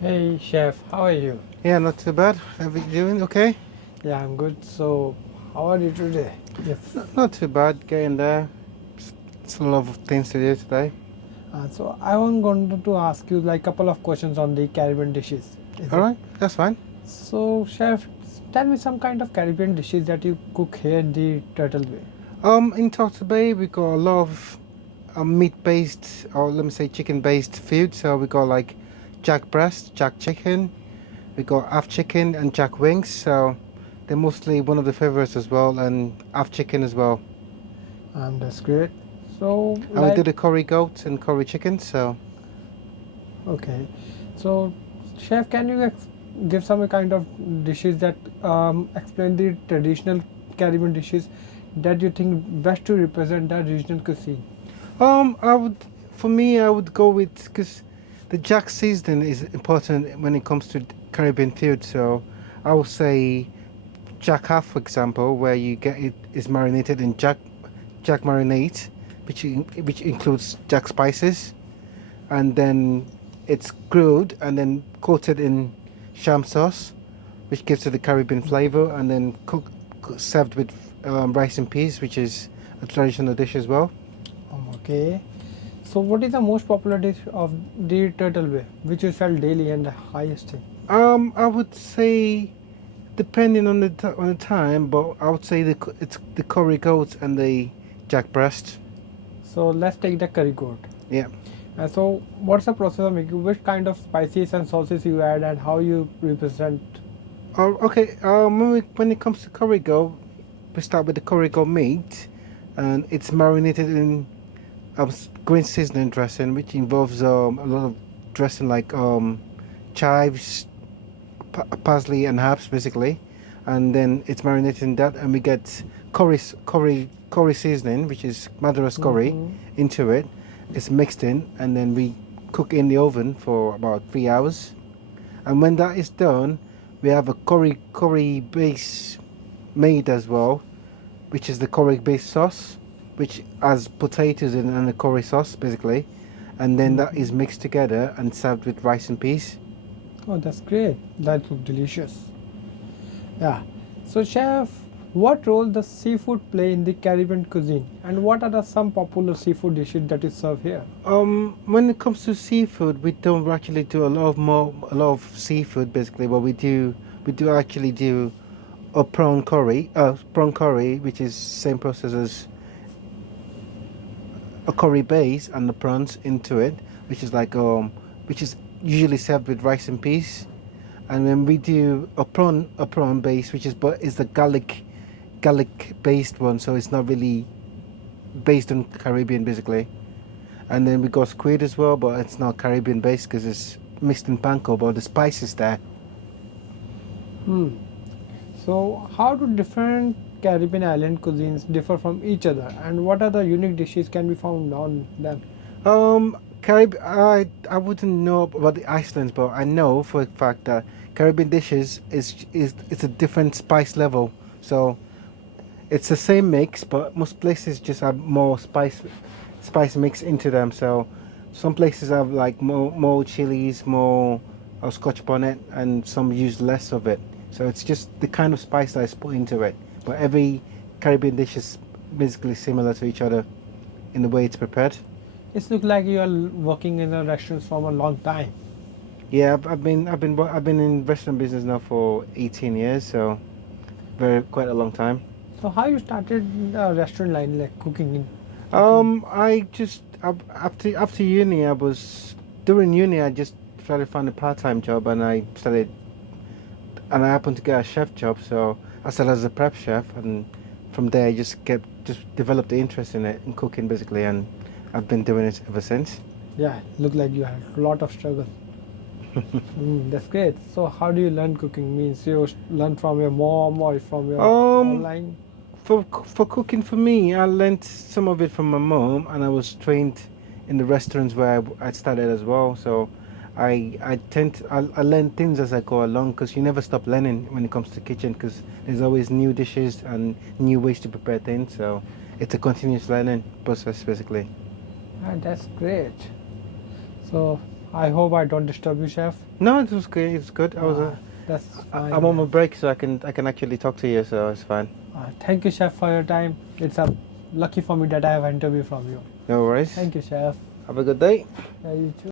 Hey chef, how are you? Yeah, not too bad. How are you doing? Okay? Yeah, I'm good. So, how are you today? Not too bad. Getting there. S- Some lot of things to do today. So I was going to ask you like couple of questions on the Caribbean dishes. Is All it? right, that's fine. So, chef, tell me some kind of Caribbean dishes that you cook here in the Turtle Bay. In Turtle Bay, we got a lot of meat-based, or let me say chicken-based food. So we got like jack breast, jack chicken. We got half chicken and jack wings. So they're mostly one of the favorites as well, and half chicken as well. And that's great. So, And we like, did a curry goat and curry chicken. So okay. So, chef, can you give some kind of dishes that explain the traditional Caribbean dishes that you think best to represent that regional cuisine? I would, for me, I would go with because the jack seasoning is important when it comes to Caribbean food. So I would say jack half, for example, where you get it is marinated in jack marinade, which includes jack spices, and then it's grilled and then coated in sham sauce, which gives it the Caribbean flavor, and then served with rice and peas, which is a traditional dish as well. Okay. So, what is the most popular dish of the Turtle Bay, which you sell daily and the highest thing? I would say depending on the time, but I would say it's the curry goat and the jack breast. So, let's take the curry goat. Yeah. So, what's the process of making? Which kind of spices and sauces you add, and how you represent? Oh, okay. When it comes to curry goat, we start with the curry goat meat, and it's marinated in green seasoning dressing, which involves a lot of dressing like chives, parsley, and herbs, basically, and then it's marinated in that, and we get curry seasoning, which is Madras curry, Mm-hmm. into it. It's mixed in, and then we cook in the oven for about 3 hours. And when that is done, we have a curry base made as well, which is the curry base sauce, which has potatoes in and a curry sauce basically, and then that is Mm-hmm. mixed together and served with rice and peas. Oh, that's great. That looks delicious. Yeah. So, chef, what role does seafood play in the Caribbean cuisine, and what are the some popular seafood dishes that you serve here? When it comes to seafood, we don't actually do a lot of seafood basically. What we do actually do a prawn curry, which is same process as a curry base and the prawns into it, which is which is usually served with rice and peas. And then we do a prawn base, which is the garlic based one, so it's not really based on Caribbean basically. And then we got squid as well, but it's not Caribbean based because it's mixed in panko, but the spice is there. Hmm. So, how do different Caribbean island cuisines differ from each other, and what other unique dishes can be found on them? I wouldn't know about the Icelands, but I know for a fact that Caribbean dishes is it's a different spice level. So it's the same mix, but most places just have more spice mix into them. So some places have like more chilies, more Scotch bonnet, and some use less of it. So it's just the kind of spice that is put into it. But every Caribbean dish is basically similar to each other in the way it's prepared. It looks like you are working in a restaurant from a long time. Yeah, I've been in restaurant business now for 18 years, so very quite a long time. So, how you started a restaurant line like cooking in cooking? I just after uni, I was during uni, I just tried to find a part-time job, and I happened to get a chef job, so I started as a prep chef, and from there, I just developed the interest in it, in cooking basically, and I've been doing it ever since. Yeah, look like you had a lot of struggle. That's great. So, how do you learn cooking? Means you learn from your mom or from your um, online? for cooking for me, I learned some of it from my mom, and I was trained in the restaurants where I started as well. So I learn things as I go along because you never stop learning when it comes to kitchen because there's always new dishes and new ways to prepare things. So it's a continuous learning process basically. Ah, that's great. So, I hope I don't disturb you, chef. No, it was good. It was good. That's fine. I'm on my break, so I can actually talk to you. So it's fine. Thank you, chef, for your time. It's a lucky for me that I have an interview from you. No worries. Thank you, chef. Have a good day. Yeah, you too.